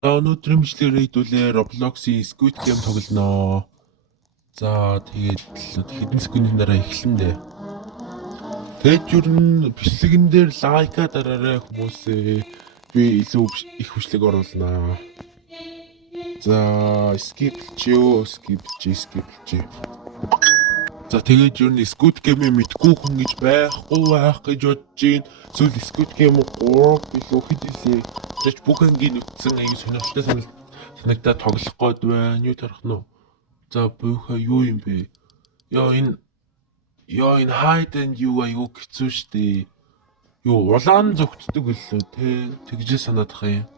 Өнөөдөр имжлэгээр хэдүүлээ Roblox-ийн Squid Game тоглоно. За тэгээд хэдэн секундын дараа эхэлнэ дээ. Тэгээд юу н бичлэгэн дээр лайка дараарай хүмүүсээ. Би илүү их бичлэг оруулнаа. За skip чи. За тэгээд юу н Squid Game-ийг мэдгүй хүн гэж байхгүй байх гэж бодож байна. Эсвэл Squid Game 3 билүү хэд илээ. Тэч бүх ангийн үтсэн аяг сонирхолтой санагдаад тоглох гээд байна. Юу тарах нь вэ? За буйха юу юм бэ? Яа энэ hide and you аяг хэцүү штэ. Юу улаан зөвхтдөг гэлээ те. Тэгжээ санаадах юм.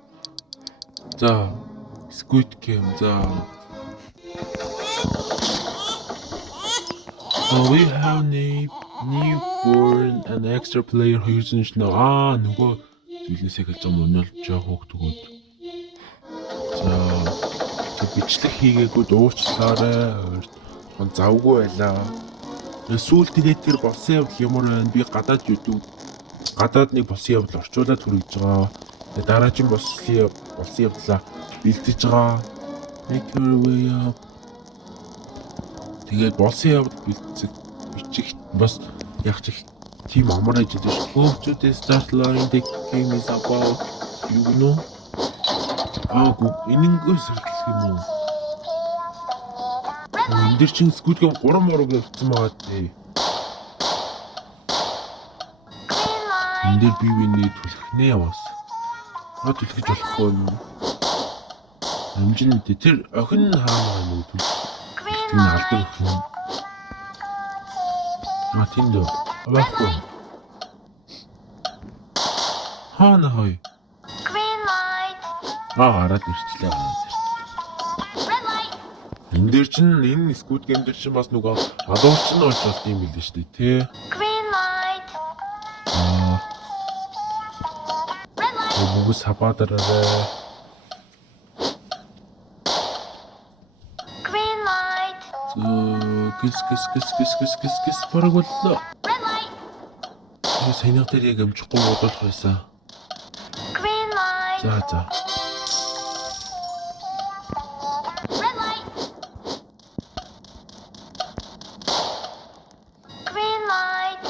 За Squid Game за. We have newborn an extra player хоёрсон шнэ. Нөгөө зүйлээсээ гэлж мөнөлж байгаа хөөгтгүүд. За бичлэг хийгээгүй дуучлаарай. Завгүй байлаа. Сүүл тэгээд тэр болсон явдал ямар байна? Би гадаад нэг болсон явдал орчуулаад хүргэж байгаа. Тэгээд дараагийн болсон явдлаа бэлдэж байгаа. Make your way up. Тэгээд болсон явдал бичих бас яг ч тийм амар ажиж ш. Go to the start line, the game is about you know. Энэнгөөс хэлэх юм уу? Энд дэр чин Squid Game 3 морог явцсан байгаа дээ. Энд дэр бивэний түлхэх нэ яваас. Түлхэж болохгүй юм. Амжин мэдээ тэр охин хаана нэг түлхэх нь алдаг охин. Тэнд байхгүй. Хаана хой? Хараад ирчлээ. Энд дээр чинь энэ Squid Game дээр чинь бас нөгөө адуулч нь болж бас тийм билээ шүү дээ, тий. Green light. Бүгд сападараа. Green light. Кис бараг боллоо. Red light. Энэ санийх дээр яг амжихгүй бодох байсан. Green light. За. Red light. Green light.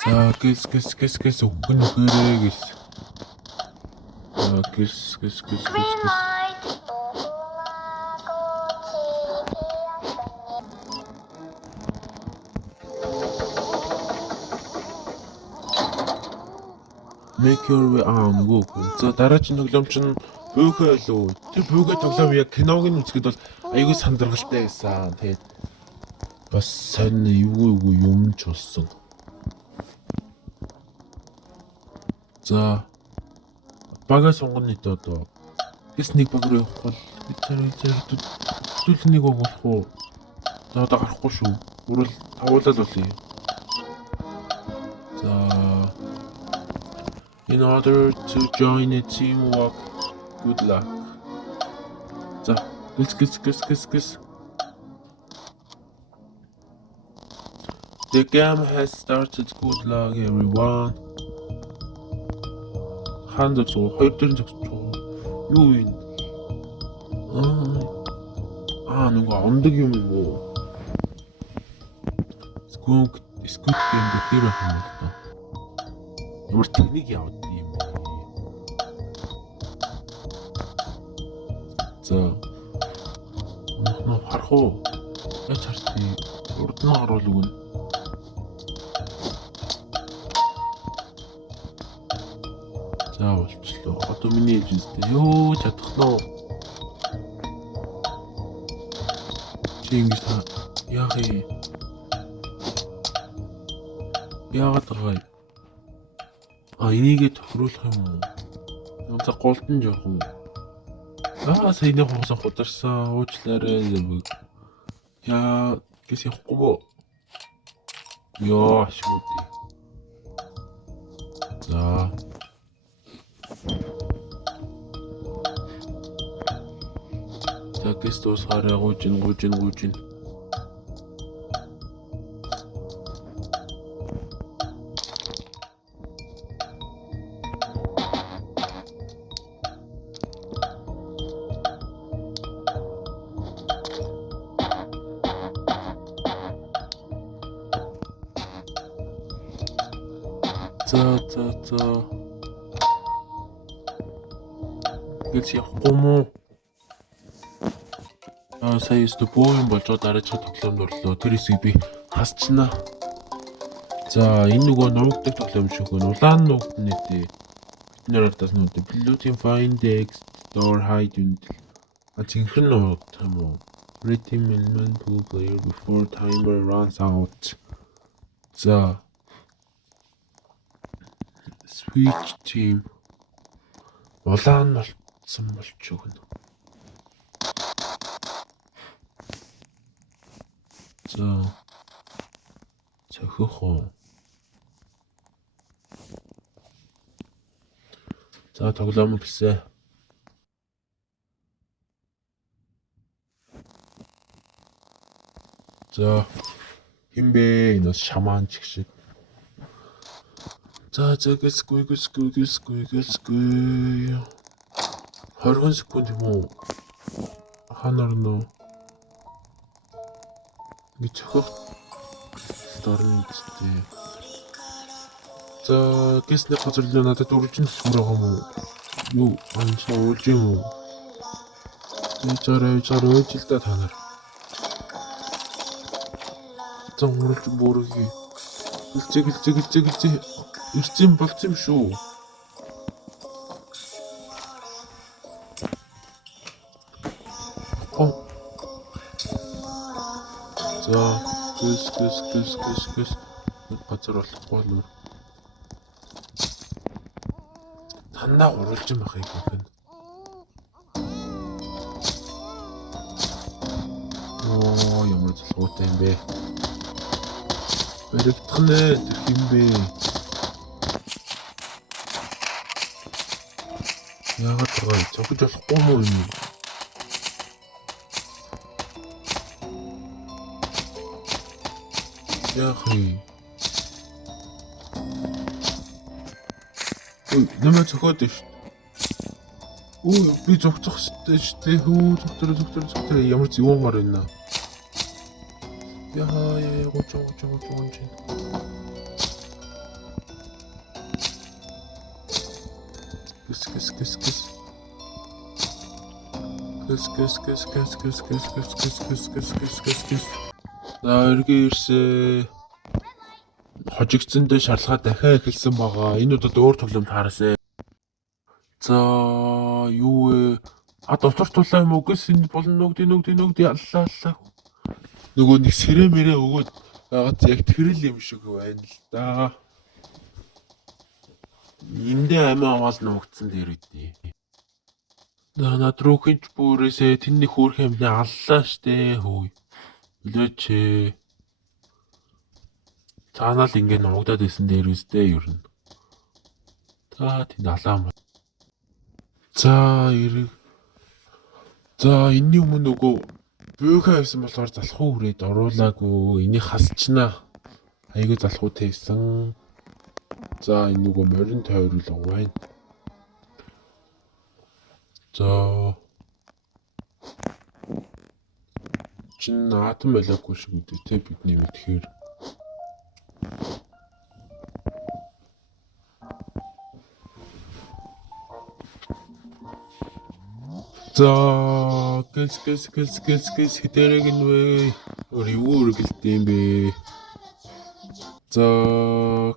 За кис өгөн өгөөрэй гис. Кис. Green light. Make your way нөгөө. За дараагийн тоглоом чинь бөөхөө лөө. Тэр бөөгөө тоглоом яг киног нь үзэхэд бол айгүй сандаргалтай байсан. Тэгээд бас сонь эвгүй юм ч болсон. За бага сонгоны одоо гэс нэг баг руу явах бол хэдүүлэн нэг болох уу? За одоо гарахгүй шүү. Үрэл тавуулаад болъё. За in order to join a teamwork, good luck. За гис. The game has started. Good luck everyone. Ханд зөө хоёр дээр зогсож. Юу юм? Нөгөө ондог юм уу? Squid Game дээр байх юм л даа. Ямар техник яваад юм бэ? За. Харах уу? Яаж хартыг урд нь харуул өгнө. За болчихлоо. Одоо миний эжэстэй ёо чадах нь. Чингис яагаад байгаа? Энийгээ тохируулах юм уу? За голдон жоохон. Саяны хоосоо хударсан уучлаарай зүг. Гэс явахгүй бо. Ёо шүдээ. За. За гэс дуусгаарай гуйжин. За. Гэж явахгүй мó. Сая стопоин болж дараагийн тоглоомд орлоо. Тэр хэсгийг би хасчихна. За, энэ нөгөө нуугдаг тоглоом шүү гэн. Улаан нуугд нэтээ. Бид ардаас нуугд. Looting find text store hide юунд. Жинхэнэ нуугд юм уу? Red team element to player before timer runs out. За. Switch team. Улаан болсон болчих гэн. За. Цохих уу. За тоглоом эхэлсэн. За химбэ энэ шаман чиг шиг. За гэсгүй 20 секунд юм уу? Ханаар нөө би цохох дорн гэжтэй. За гэснэ газарлаа надад үржин төсмөр байгаа юм уу? Юу анчаа уулж юм уу? Эцараа уужилда та нар. Зангуулж бүрги. Гэлцээ. Ирцэн болцсон юм шүү. За, гэс. Газар болохгүй л. Танаа уралж юм ахыг гэнэ. Оо, ямар залгуутай юм бэ? Бэрэгтхнэ юм бэ? Яагаад байгаа цогж болохгүй мó юм? Яахи. Нэмээ цохоод ш. Би зогцох штэ хөө зогтор ямар ч юумаар байна. Яа гоч. Гэс. За эргээ ирсэ. Хожигдсэндээ шарлага дахиад эхэлсэн байгаа. Энэ удаад өөр тоглоом таарасэ. За юу вэ? Довтортуулаа юм уу? Гэс энэ болно нүгди аллаа. Нөгөө нэг сэрэмэрээ өгөөд байгаад яг тэрэл юм шиг байна л да. Эндээ амиа аваад нуугдсан дээр үдээ. Над руу хинч бүрээсээ тэнний хөөх юмнээ аллаа штэ хөөе. Үлээч. Цаанаа л ингэ нуугдаад исэн дээр үстэй ер нь. За тэнд алаа. За эрэг. За энэний өмнө нөгөө бүүхэ байсан болохоор залхуу хүрээд оруулаагүй. Энийг хасчнаа. Айгүй залхуутай байсан. За энэ нөгөө морин тойруулга байна. За чин наатан байлаагүй шиг үдээ те бидний мэдхээр. За гэс хитэрэг нвэ юу үргэлдэм бэ. За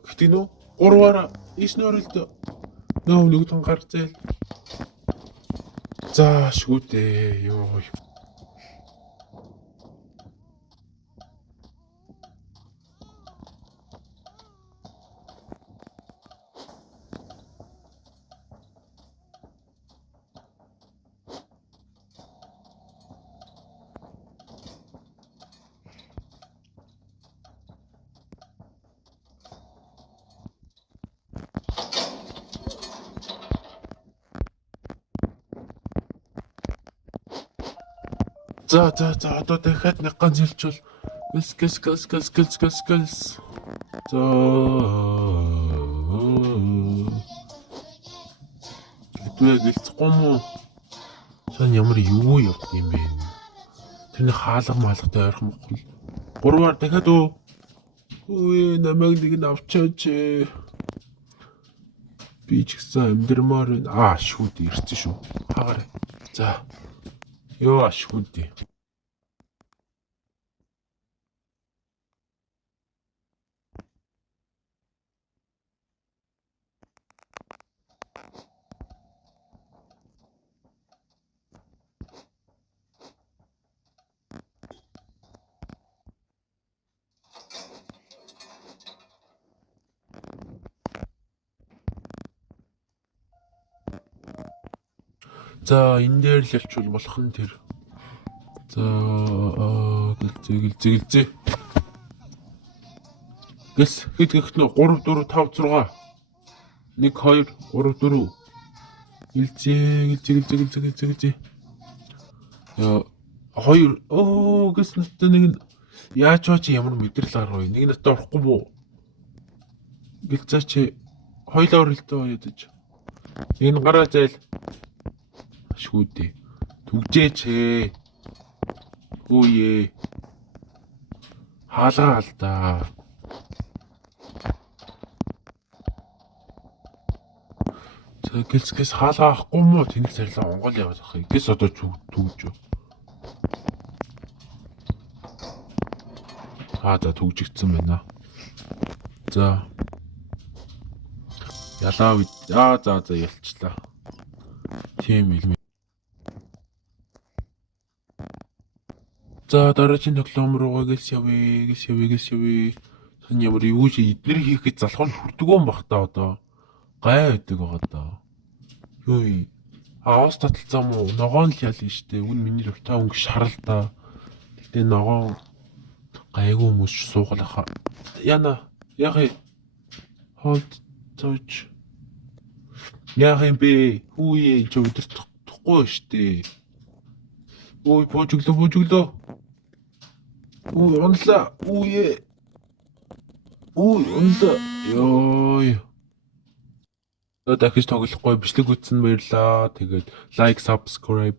гэтинүү 3-аар ишнөрөлт нөө нэгдэн гарцэл. За шгүүдээ ёо. За одоо дахиад нэг ганц хэлчихвэл гэл. За Гэтвээ гэлцэхгүй мó. Сан ямар юу явд юм бэ? Тэрний хаалга маалгатай ойрхон бохгүй. 3-аар дахиад намайг нэг нь авчаач. Би ч гэсэн амьдрмаар байна. Шүүд ирсэн шүү. Хаагаарай. За. Йоо шүүд. За энэ дээр л ялчвал болох нь тэр. За гэлзээ. Гэс хэд гэх нэ 3 4 5 6 1 2 3 4 гэлзээ. Хоёр гэс надад нэг нь яаж ч ямар мэдрэл арга вэ? Нэг надад орохгүй буу. Гэлзээ чи хоёлоо өрөлтөө ядаж. Энэ гараа зайл. Шүүдээ. Түгжээч ээ. Үе. Хаалгаа алдаа. Гэлцгээс хаалгаа авахгүй мó тэнэг царлаа Монгол яваад ах. Гэс одоо түгж. За түгжигдсэн байна. За. Ялаа үе. За ялчлаа. Тийм юм. За дараагийн тоглоом руугаа гэлс явъя. Сан ямар юу ч эднэр хийхэд залхуу нь хүрдэггүй юм бах та одоо. Гай байдаг байгаа даа. Юу юм? Аус таталцаа мó ногоон л ялна штэ. Үн миний рутаа өнгө шарал та. Гэтэ ногоон гайгүй хүмүүс суугалах. Яна. Яхи. Hold touch. Яхи бэ. Хүүе ч өдөртөхгүй штэ. Ой божиглоо. Ой онлаа. Онлаа. Ёй. Дахиж тоглохгүй бичлэг үзсэн баярлаа. Тэгээд лайк, subscribe